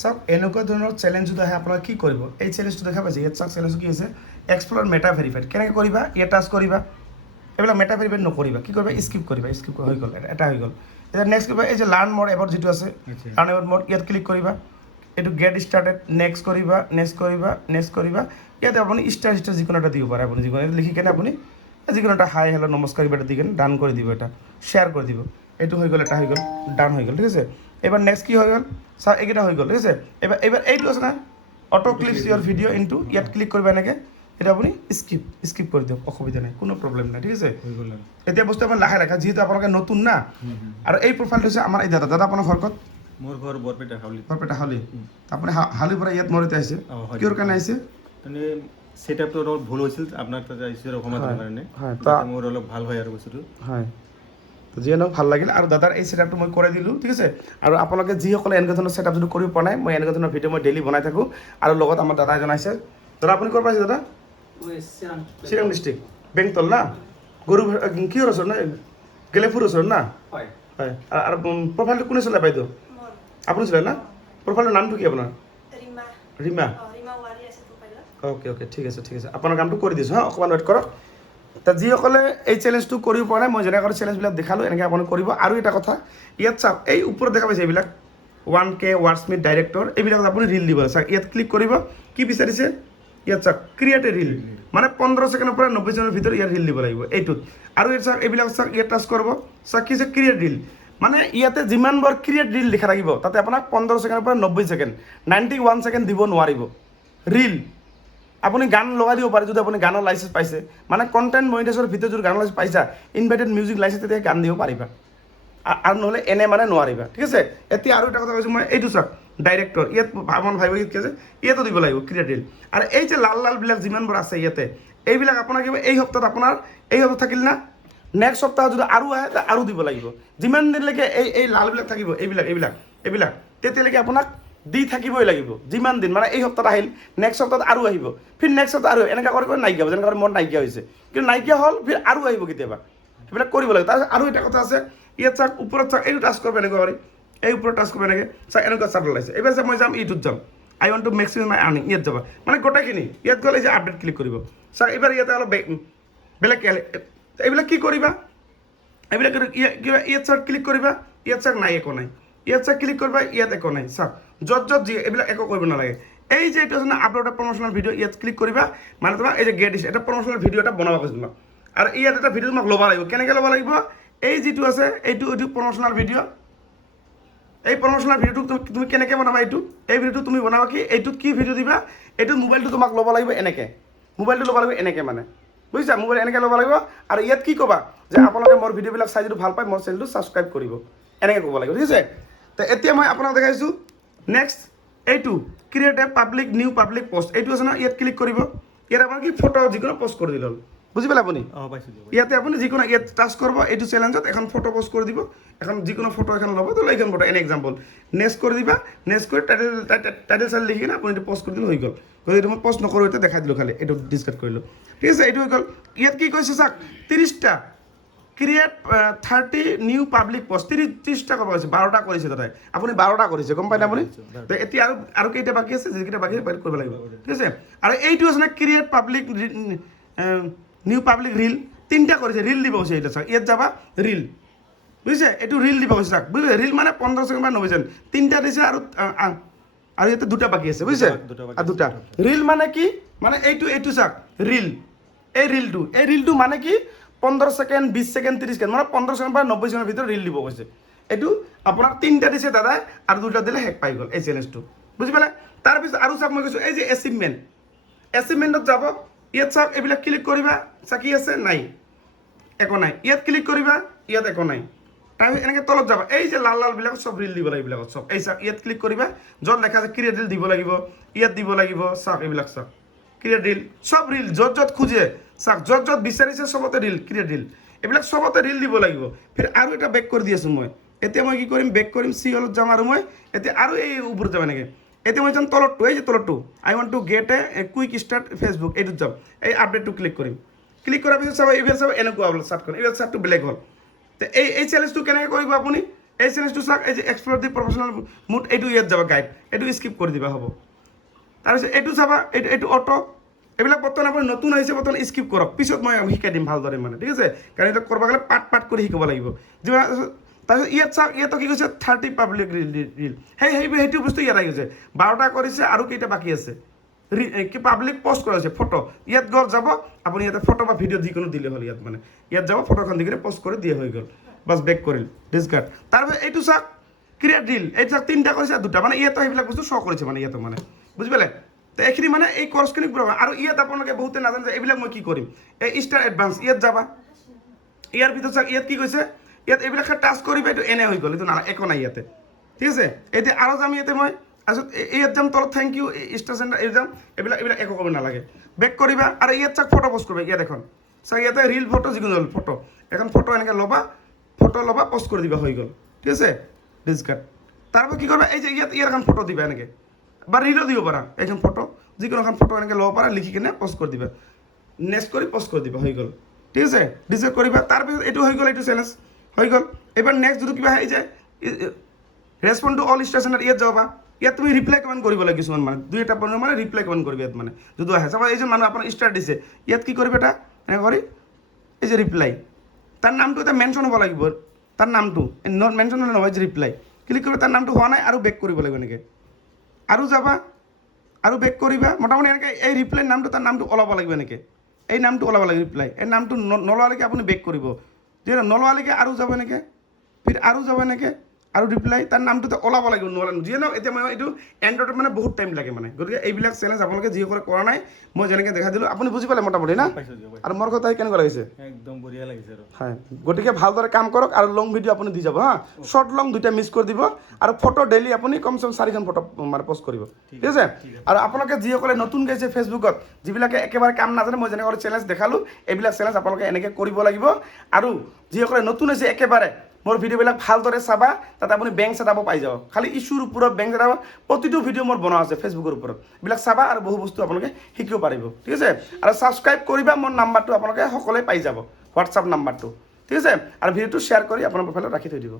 চাওক এনেকুৱা ধৰণৰ চেলেঞ্জ যদি আহে আপোনালোকে কি কৰিব এই চেলেঞ্জটো দেখা পাইছে ইয়াত চাওক চেলেঞ্জটো কি হৈছে এক্সপ্ল'ৰ মেটা ভেৰিফাইড কেনেকৈ কৰিবা ইয়াত টাচ কৰিবা এইবিলাক মেটা ভেৰিফাইড নকৰিবা কি কৰিবা স্কিপ কৰিবা স্কিপ হৈ গ'ল এটা হৈ গ'ল এতিয়া নেক্সট কৰিবা এই যে লাৰ্ণ মোৰ এবাৰ যিটো আছে লাৰ্ণ এবাৰ মোৰ ইয়াত ক্লিক কৰিবা এইটো গেট ষ্টাৰ্টেড নেক্সট কৰিবা ইয়াতে আপুনি ষ্টাৰ যিকোনো এটা দিব পাৰে আপুনি যিকোনো লিখি কেনে আপুনি যিকোনো এটা হাই হেল্ল' নমস্কাৰ কিবা এটা দি কেনে ডান কৰি দিব এটা শ্বেয়াৰ কৰি দিব এইটো হৈ গ'ল এটা হৈ গ'ল ডান হৈ গ'ল ঠিক আছে এবাৰ নেক্সট কি হৈ গ'ল চাওক এইকেইটা হৈ গ'ল ঠিক আছে এইবাৰ এইটো আছে না অটো ক্লিপছ ইয়ৰ ভিডিঅ' ইনটু ইয়াত ক্লিক কৰিবা এনেকৈ এটা আপুনি স্কিপ কৰি দিয়ক অসুবিধা নাই কোনো প্ৰব্লেম নাই ঠিক আছে এতিয়া বস্তু আপুনি লাহে লাহে যিহেতু আপোনালোকে নতুন না আৰু এই প্ৰফাইলটো হৈছে আমাৰ এই দাদা আপোনাৰ ঘৰ ক'ত মোৰ ঘৰ বৰপেটা হাউলি আপুনি হাউলিৰ পৰা ইয়াত মোৰ এতিয়া আহিছে কিহৰ কাৰণে আহিছে মানে ছেটআপটো অলপ ভুল হৈছিল আপোনাৰ তাতে আহিছিল সমাধানৰ কাৰণে মোৰ অলপ ভাল হয় আৰু বস্তুটো হয় তো যিয়ে নহওক ভাল লাগিল আৰু দাদাৰ এই ছেটআপটো মই কৰাই দিলোঁ ঠিক আছে আৰু আপোনালোকে যিসকলে এনেকুৱা ধৰণৰ ছেটআপ যদি কৰিব পৰা নাই মই এনেকুৱা ধৰণৰ ভিডিঅ' মই ডেইলি বনাই থাকোঁ আৰু লগত আমাৰ দাদা এজন আহিছে দাদা আপুনি ক'ৰ পাইছে দাদা চিৰাং ডিষ্ট্ৰিক্ট বেংতল না গৰু কিহৰ ওচৰত না গেলেফুৰ ওচৰত না হয় আৰু প্ৰফাইলটো কোনে চলাই বাইদেউ আপুনি চলাই না প্ৰফাইলৰ নামটো কি আপোনাৰ ৰীমা অ'কে ঠিক আছে আপোনাৰ কামটো কৰি দিছোঁ হা অকণমান ৱেইট কৰক তাত যিসকলে এই চেলেঞ্জটো কৰিব পৰা নাই মই যেনেকৈ চেলেঞ্জবিলাক দেখালোঁ এনেকৈ আপুনি কৰিব আৰু এটা কথা ইয়াত চাওক এই ওপৰত দেখা পাইছে এইবিলাক 1K ৱাৰ্ডছমিথ ডাইৰেক্টৰ এইবিলাকত আপুনি ৰিল দিব চাওক ইয়াত ক্লিক কৰিব কি বিচাৰিছে ইয়াত চাওক ক্ৰিয়েট এ ৰিল মানে 15 ছেকেণ্ডৰ পৰা 90 ছেকেণ্ডৰ ভিতৰত ইয়াত ৰিল দিব লাগিব এইটোত আৰু ইয়াত চাওক এইবিলাক চাওক ইয়াত টাচ কৰিব চাওক কি হৈছে ক্ৰিয়েট ৰিল মানে ইয়াতে যিমানবাৰ ক্ৰিয়েট ৰিল লিখা থাকিব তাতে আপোনাক 15 ছেকেণ্ডৰ পৰা 90 ছেকেণ্ড 91 ছেকেণ্ড দিব নোৱাৰিব ৰিল আপুনি গান লগাই দিব পাৰে যদি আপুনি গানৰ লাইচেঞ্চ পাইছে মানে কণ্টেণ্ট মনিটাইজেশ্যনৰ ভিতৰত যদি গানৰ লাইচেঞ্চ পাইছা ইনভাইটেড মিউজিক লাইচেঞ্চ তেতিয়া গান দিব পাৰিবা আৰু নহ'লে এনে মানে নোৱাৰিবা ঠিক আছে এতিয়া আৰু এটা কথা কৈছোঁ মই এইটো চাওক ডাইৰেক্টৰ ইয়াত আমাৰ ভাবিব কি আছে ইয়াতো দিব লাগিব ক্ৰিয়েট ৰিল আৰু এই যে লালবিলাক যিমানবোৰ আছে ইয়াতে এইবিলাক আপোনাৰ কি এই সপ্তাহত আপোনাৰ এই সপ্তাহ থাকিল না নেক্সট সপ্তাহ যদি আৰু আহে আৰু দিব লাগিব যিমান দিনলৈকে এই লালবিলাক থাকিব এইবিলাক তেতিয়ালৈকে আপোনাক দি থাকিবই লাগিব যিমান দিন মানে এই সপ্তাহত আহিল নেক্সট সপ্তাহত আৰু আহিব ফিৰ নেক্সট সপ্তাহ আৰু এনেকৈ কৰি নাইকিয়া হ'ব যেনেকৈ মোৰ নাইকিয়া হৈছে কিন্তু নাইকিয়া হ'ল ফিৰ আৰু আহিব কেতিয়াবা সেইবিলাক কৰিব লাগিব তাৰপিছত আৰু এটা কথা আছে ইয়াত চাওক ওপৰত চাওক এইটো টাচ কৰিব এনেকৈ কৰি এই ওপৰত টাচ কৰিব এনেকৈ চাওক এনেকুৱা চাৰ্ট ওলাইছে এইবাৰ চাওক মই যাম ইউটিউব যাম I want to maximum my earning ইয়াত যাবা মানে গোটেইখিনি ইয়াত গ'লে যে আপডেট ক্লিক কৰিব চাওক এইবাৰ ইয়াতে অলপ বেলেগ এইবিলাক কি কৰিবা এইবিলাক ইয়াত চাওক ক্লিক কৰিবা ইয়াত চাওক নাই একো নাই ইয়াত চাওক ক্লিক কৰিবা ইয়াত একো নাই চাওক য'ত যি এইবিলাক একো কৰিব নালাগে এই যে এইটো আছে না আপলোড প্ৰমোচনেল ভিডিঅ' ইয়াত ক্লিক কৰিবা মানে তোমাক এই যে গেট দিছে এটা প্ৰমোচনেল ভিডিঅ' এটা বনাব কৈছে তোমাক আৰু ইয়াত এটা ভিডিঅ' তোমাক ল'ব লাগিব কেনেকৈ ল'ব লাগিব এই যিটো আছে এইটো প্ৰমোচনেল ভিডিঅ' এই প্ৰমোচনেল ভিডিঅ'টো তুমি কেনেকৈ বনাবা এই ভিডিঅ'টো তুমি বনাবা কি এইটোত কি ভিডিঅ' দিবা এইটোত মোবাইলটো তোমাক ল'ব লাগিব এনেকৈ মোবাইলটো ল'ব লাগিব এনেকৈ মানে বুজিছা মোবাইল এনেকৈ ল'ব লাগিব আৰু ইয়াত কি ক'বা যে আপোনালোকে মোৰ ভিডিঅ'বিলাক চাই যদি ভাল পায় মোৰ চেনেলটো ছাবস্ক্ৰাইব কৰিব এনেকৈ ক'ব লাগিব ঠিক আছে তো এতিয়া মই আপোনাক দেখাইছোঁ নেক্সট এইটো create a new public post এইটো আছে না ইয়াত ক্লিক কৰিব ইয়াত আপোনাৰ কি ফটো যিকোনো পষ্ট কৰি দিল হ'ল বুজি পালে আপুনি ইয়াতে আপুনি যিকোনো ইয়াত টাচ কৰিব এইটো চেলেঞ্জত এখন ফটো পষ্ট কৰি দিব এখন যিকোনো ফটো এখন ল'ব তো এইখন ফটো এনে এক্সাম্পল নেক্সট কৰি দিবা নেক্সট কৰি টাইটেল চাইটেল লিখি কিনে আপুনি এইটো পষ্ট কৰি দিলে হৈ গ'ল গতিকে মই পষ্ট নকৰোঁ এতিয়া দেখাই দিলোঁ খালি এইটো ডিছকাছ কৰিলোঁ ঠিক আছে এইটো হৈ গ'ল ইয়াত কি কৈছে চাওক 30টা ক্ৰিয়েট 30 নিউ পাব্লিক পষ্ট 30টা ক'ব কৈছে 12টা কৰিছে তাতে আপুনি 12টা কৰিছে গম পাইনে আপুনি তো এতিয়া আৰু কেইটা বাকী আছে যিকেইটা বাকী কৰিব লাগিব ঠিক আছে আৰু এইটো আছে না ক্ৰিয়েট নিউ পাব্লিক ৰিল 3টা কৰিছে ৰিল দিব কৈছে এইটো চাওক ইয়াত যাবা ৰিল বুজিছে এইটো ৰিল দিব কৈছে চাওক বুজিছে ৰিল মানে 15 ছেকেণ্ড বা 90 ছেকেণ্ড 3টা দিছে আৰু ইয়াতে 2টা বাকী আছে বুজিছে আৰু 2টা ৰিল মানে কি মানে এইটো চাওক ৰিল এই ৰিলটো মানে কি 15 ছেকেণ্ড 20 ছেকেণ্ড 30 ছেকেণ্ড মানে 15 ছেকেণ্ড বা 90 ছেকেণ্ডৰ ভিতৰত ৰিল দিব কৈছে এইটো আপোনাক 3টা দিছে দাদাই আৰু 2টা দিলে হেক পাই গ'ল এই চেলেঞ্জটো বুজি পালে তাৰপিছত আৰু চাওক মই কৈছোঁ এই যে এচিভমেণ্টত যাব ইয়াত চাওক এইবিলাক ক্লিক কৰিবা চাকি আছে নাই একো নাই ইয়াত ক্লিক কৰিবা ইয়াত একো নাই তাৰপিছত এনেকৈ তলত যাবা এই যে লালবিলাক চব ৰিল দিব লাগিব এইবিলাকত চব এই চাওক ইয়াত ক্লিক কৰিবা য'ত লেখা আছে ক্ৰিয়েট ৰিল দিব লাগিব ইয়াত দিব লাগিব চাওক এইবিলাক চাওক ক্ৰিয়েট ৰিল চব ৰিল য'ত খোজে চাওক য'ত বিচাৰিছে চবতে ৰিল ক্ৰিয়েট ৰিল এইবিলাক চবতে ৰিল দিব লাগিব ফিৰ আৰু এটা বেক কৰি দি আছোঁ মই এতিয়া মই কি কৰিম বেক কৰিম চি হলত যাম আৰু মই এতিয়া আৰু এই ওপৰত যাম এনেকৈ এতিয়া মই যাম তলতটো এই যে তলতটো I want to get a quick start Facebook এইটোত যাম এই আপডেটটো ক্লিক কৰিম ক্লিক কৰাৰ পিছত চাব এইবিলাক চাব এনেকুৱা হ'ল চাৰ্টখন এইবিলাক চাৰ্টটো বেলেগ হ'ল তো এই চেলেঞ্জটো কেনেকৈ কৰিব আপুনি এই চেলেঞ্জটো চাওক, এই যে এক্সপ্ল'ৰ দি প্ৰফেশ্যনেল মুড, এইটো ইয়াত যাব গাইড, এইটো স্কিপ কৰি দিবা হ'ব। তাৰপিছত এইটো চাবা, এইটো অটো, এইবিলাক বৰ্তমান আপুনি নতুন আহিছে, বৰ্তমান স্কিপ কৰক, পিছত মই শিকাই দিম ভালদৰে মানে, ঠিক আছে। কাৰণ এইটো কৰিব গ'লে পাৰ্ট কৰি শিকাব লাগিব। যিমান তাৰপিছত ইয়াত চাওক, ইয়াতো কি কৈছে 30 পাব্লিক ৰিল, সেইটো বস্তু ইয়াত আহি গৈছে, 12টা কৰিছে আৰু কেইটা বাকী আছে, কি পাব্লিক পষ্ট কৰা হৈছে ফটো, ইয়াত গ'ল যাব আপুনি, ইয়াতে ফটো বা ভিডিঅ' যিকোনো দিলে হ'ল, ইয়াত মানে ইয়াত যাব ফটোখন দি কিনে পষ্ট কৰি দিয়ে হৈ গ'ল, বাছ বেক কৰিল ডিছকাৰ্ড। তাৰপিছত এইটো চাওক ক্ৰিয়েট ৰিল, এইটো চাওক 3টা কৰিছে আৰু 2টা, মানে ইয়াতো সেইবিলাক বস্তু শ্ব' কৰিছে মানে ইয়াতো মানে, বুজি পালে। তো এইখিনি মানে এই কৰ্চখিনি আৰু ইয়াত আপোনালোকে বহুতে নাজানে যে এইবিলাক মই কি কৰিম, এই ষ্টাৰ এডভান্স ইয়াত যাবা, ইয়াৰ ভিতৰত চাওক ইয়াত কি কৈছে, ইয়াত এইবিলাক টাচ কৰিবা, এইটো এনে হৈ গ'ল, এইটো একো নাই ইয়াতে, ঠিক আছে। এতিয়া আৰু যাম ইয়াতে মই, তাৰপিছত ইয়াত যাম তলত থেংক ইউ ষ্টাৰ চেণ্টাৰ, এই যাম, এইবিলাক একো কৰিব নালাগে, বেক কৰিবা আৰু ইয়াত চাওক ফটো পোষ্ট কৰিবা, ইয়াত এখন চাওক ইয়াতে ৰিল ফটো যিকোনো হ'ল ফটো, এখন ফটো এনেকৈ ল'বা, পোষ্ট কৰি দিবা হৈ গ'ল, ঠিক আছে, ডিছকাৰ্ড। তাৰপৰা কি কৰিবা, এই যে ইয়াত এখন ফটো দিবা এনেকৈ, বা ৰিলো দিব পাৰা, এইখন ফটো যিকোনো এখন ফটো এনেকৈ ল'ব পাৰা, লিখি কিনে পোষ্ট কৰি দিবা, নেক্সট কৰি পোষ্ট কৰি দিবা হৈ গ'ল, ঠিক আছে, ডিছকাৰ্ড কৰিবা। তাৰপিছত এইটো হৈ গ'ল, এইটো চেলেঞ্জ হৈ গ'ল। এবাৰ নেক্সট যিটো কিবা এই যে ৰেছপন্ড টু অল ষ্টাৰ চেণ্টাৰ, ইয়াত যাবা, ইয়াত তুমি ৰিপ্লাই কমেণ্ট কৰিব লাগে কিছুমান মানে, 2-এটা মানে ৰিপ্লাই কমেণ্ট কৰিবা ইয়াত মানে যদি আহে। চাবা এইজন মানুহ আপোনাৰ ষ্টাৰ দিছে, ইয়াত কি কৰিবা, এটা এনেকৈ কৰি এই যে ৰিপ্লাই, তাৰ নামটো এটা মেনশ্যন হ'ব লাগিব, তাৰ নামটো মেনশ্যন হ'লে নহয়, যে ৰিপ্লাই ক্লিক কৰিবা, তাৰ নামটো হোৱা নাই আৰু বেক কৰিব লাগিব এনেকৈ, আৰু যাবা আৰু বেক কৰিবা, মোটামুটি এনেকৈ এই ৰিপ্লাই নামটো, তাৰ নামটো ওলাব লাগিব এনেকৈ, এই নামটো ওলাব লাগিব ৰিপ্লাই, এই নামটো নলোৱালৈকে আপুনি বেক কৰিব, যিহেতু নলোৱালৈকে আৰু যাব এনেকৈ, ফিৰ আৰু যাব এনেকৈ, আৰু ৰিপ্লাই তাৰ নামটো ওলাব লাগিব, নোলাব যিয়ে নহওক। এতিয়া মই এইটো এণ্ড্ৰইডত মানে বহুত টাইম লাগে মানে, গতিকে এইবিলাক চেলেঞ্জ আপোনালোকে যিসকলে কৰা নাই, মই যেনেকৈ দেখাই দিলোঁ আপুনি বুজি পালে মোটামুটি না, আৰু মোৰ কথা কেনেকুৱা লাগিছে, একদম বঢ়িয়া লাগিছে আৰু হয়। গতিকে ভালদৰে কাম কৰক আৰু লং ভিডিঅ' আপুনি দি যাব হা, শ্বৰ্ট লং দুইটা মিক্স কৰি দিব, আৰু ফটো ডেইলি আপুনি কমচে কম 4খন ফটো মানে পোষ্ট কৰিব, ঠিক আছে। আৰু আপোনালোকে যিসকলে নতুন গৈছে ফেচবুকত, যিবিলাকে একেবাৰে কাম নাজানে, মই যেনেকৈ চেলেঞ্জ দেখালোঁ, এইবিলাক চেলেঞ্জ আপোনালোকে এনেকৈ কৰিব লাগিব। আৰু যিসকলে নতুন হৈছে একেবাৰে, মোৰ ভিডিঅ'বিলাক ভালদৰে চাবা, তাতে আপুনি বেংক ছেটআপ পাই যাব, খালি ইছ্যুৰ ওপৰত বেংক ছেটআপ, প্ৰতিটো ভিডিঅ' মোৰ বনোৱা আছে ফেচবুকৰ ওপৰত, এইবিলাক চাবা আৰু বহু বস্তু আপোনালোকে শিকিব পাৰিব, ঠিক আছে। আৰু ছাবস্ক্ৰাইব কৰিবা, মোৰ নাম্বাৰটো আপোনালোকে সকলোৱে পাই যাব, হোৱাটছআপ নাম্বাৰটো, ঠিক আছে। আৰু ভিডিঅ'টো শ্বেয়াৰ কৰি আপোনাৰ প্ৰফাইলত ৰাখি থৈ দিব।